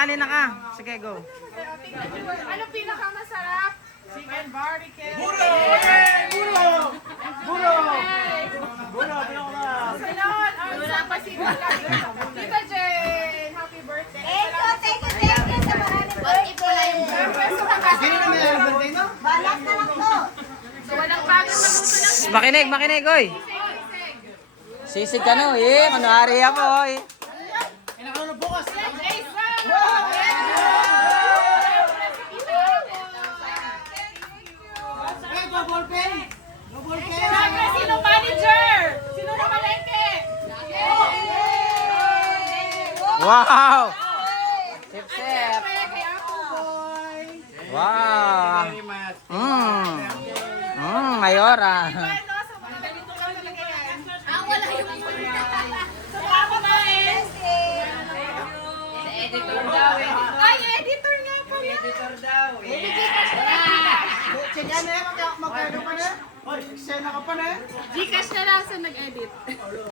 Nakali na ka. Sige, go. Ano pinakamasarap? Chicken barbecue. Buro! Sunod, ang sa Pacific. Tita Jane, happy birthday. Thank you sa maraming birthday. Sino na may birthday no? Balat na lang to. So, walang bagong magluto ng Makinig, oy. Sisig ka no, eh. Manuari ako, eh. Kailangan na bukas. Hey, go ballpen! Go ballpen! Siyempre, sino manager? Sino na malengke? Wow! Sip, sip. Siyempre, kay Ako Boy. Wow! Very much. Mayora. Ano, sa mga ganito lang talaga yan. Wala yung sa Ako Boy. Ay, editor nga pala. Sige na, magkano pa na? Oy, eksena ka pa na. Gcash na lang sa nag-edit.